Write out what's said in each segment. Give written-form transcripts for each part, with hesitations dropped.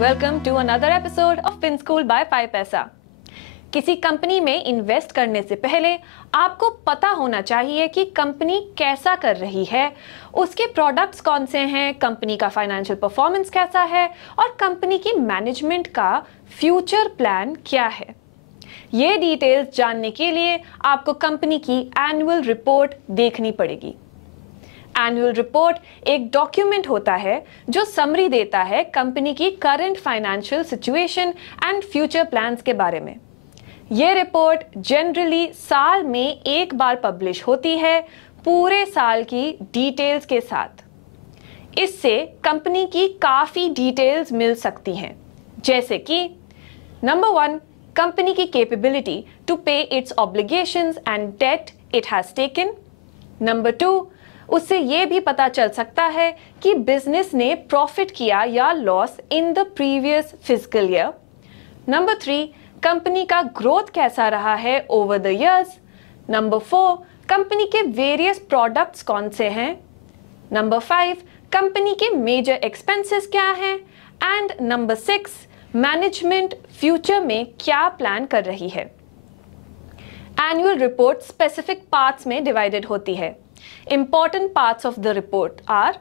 Welcome to another episode of fin school by 5पैसा। किसी company में इन्वेस्ट करने से पहले आपको पता होना चाहिए कि कंपनी कैसा कर रही है, उसके प्रोडक्ट्स कौन से हैं, कंपनी का फाइनेंशियल परफॉर्मेंस कैसा है और कंपनी की मैनेजमेंट का फ्यूचर प्लान क्या है। ये डिटेल्स जानने के लिए आपको कंपनी की एनुअल रिपोर्ट देखनी पड़ेगी। एनुअल रिपोर्ट एक डॉक्यूमेंट होता है जो समरी देता है कंपनी की current financial situation and future plans के बारे में। यह रिपोर्ट जनरली साल में एक बार पब्लिश होती है, पूरे साल की डिटेल्स के साथ। इससे कंपनी की काफी डिटेल्स मिल सकती हैं, जैसे कि नंबर 1, कंपनी की capability to pay its obligations and debt it has taken. Number 2, उससे यह भी पता चल सकता है कि बिजनेस ने प्रॉफिट किया या loss in the previous physical year. Number 3, company का ग्रोथ कैसा रहा है over the years. Number 4, company के वेरियस प्रोडक्ट्स कौन से हैं। नंबर 5, कंपनी के मेजर एक्सपेंसेस क्या हैं। एंड नंबर 6, मैनेजमेंट फ्यूचर में क्या प्लान कर रही है। एनुअल रिपोर्ट स्पेसिफिक पार्ट्स में डिवाइडेड होती है। Important parts of the report are: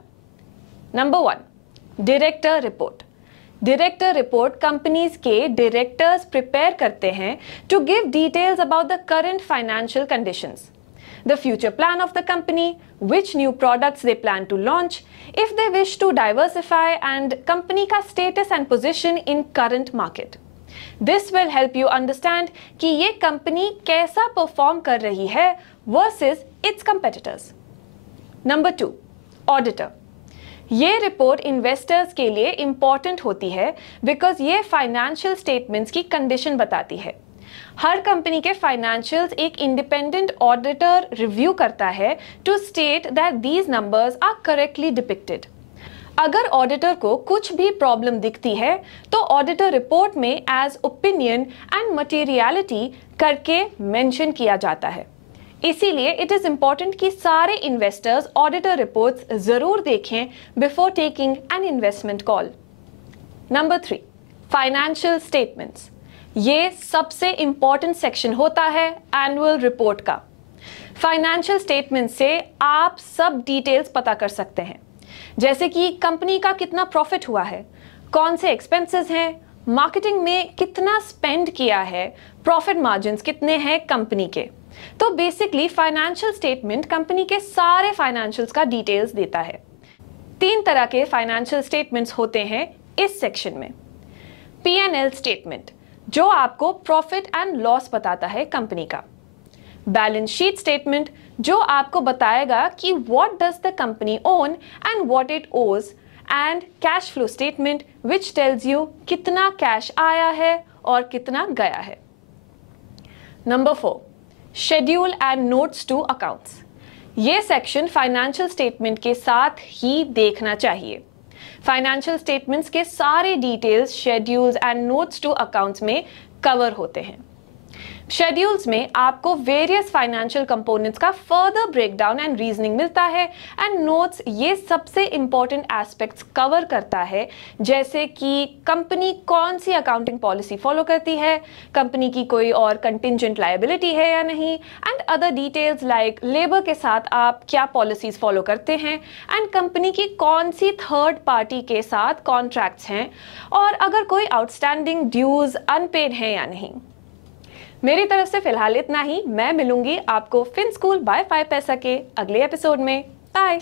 Number 1, Director Report. Director Report companies के directors prepare करते हैं to give details about the current financial conditions, the future plan of the company, which new products they plan to launch, if they wish to diversify, and company का status and position in current market. This will help you understand कि ये company कैसा perform कर रही है versus it's competitors. Number 2, auditor. ये report investors के लिए इंपॉर्टेंट होती है बिकॉज ये फाइनेंशियल स्टेटमेंट्स की कंडीशन बताती है। हर कंपनी के फाइनेंशियल्स एक इंडिपेंडेंट ऑडिटर रिव्यू करता है to state that these numbers are correctly depicted. अगर ऑडिटर को कुछ भी प्रॉब्लम दिखती है तो ऑडिटर रिपोर्ट में एज ओपिनियन एंड मटेरियलिटी करके मेंशन किया जाता है। इसीलिए इट इज इंपॉर्टेंट कि सारे इन्वेस्टर्स ऑडिटर रिपोर्ट्स जरूर देखें before taking an investment call. Number 3, financial statements. ये सबसे इंपॉर्टेंट सेक्शन होता है एनुअल रिपोर्ट का। फाइनेंशियल स्टेटमेंट से आप सब डिटेल्स पता कर सकते हैं, जैसे कि कंपनी का कितना प्रॉफिट हुआ है, कौन से एक्सपेंसेस हैं, मार्केटिंग में कितना स्पेंड किया है, प्रॉफिट मार्जिन्स कितने हैं कंपनी के। तो बेसिकली फाइनेंशियल स्टेटमेंट कंपनी के सारे फाइनेंशियल्स का डिटेल्स देता है। 3 तरह के फाइनेंशियल स्टेटमेंट्स होते हैं इस सेक्शन में। P&L स्टेटमेंट, जो आपको प्रॉफिट एंड लॉस बताता है कंपनी का। बैलेंस शीट स्टेटमेंट, जो आपको बताएगा कि what does the company own and what it owes. And cash flow statement which tells you कितना कैश आया है और कितना गया है। Number 4, schedule and notes to accounts. ये सेक्शन फाइनेंशियल स्टेटमेंट के साथ ही देखना चाहिए। फाइनेंशियल स्टेटमेंट्स के सारे details schedules and notes to accounts में कवर होते हैं। शेड्यूल्स में आपको वेरियस फाइनेंशियल कंपोनेंट्स का फर्दर ब्रेकडाउन एंड रीजनिंग मिलता है। एंड नोट्स ये सबसे इंपॉर्टेंट एस्पेक्ट्स कवर करता है, जैसे कि कंपनी कौन सी अकाउंटिंग पॉलिसी फॉलो करती है, कंपनी की कोई और कंटिंजेंट लायबिलिटी है या नहीं, and other details like labour के साथ आप क्या पॉलिसीज फॉलो करते हैं, एंड कंपनी की कौन सी थर्ड पार्टी के साथ कॉन्ट्रैक्ट्स हैं, और अगर कोई आउटस्टैंडिंग ड्यूज अनपेड है या नहीं। मेरी तरफ से फिलहाल इतना ही। मैं मिलूंगी आपको फिन स्कूल बाय 5पैसा के अगले एपिसोड में। बाय।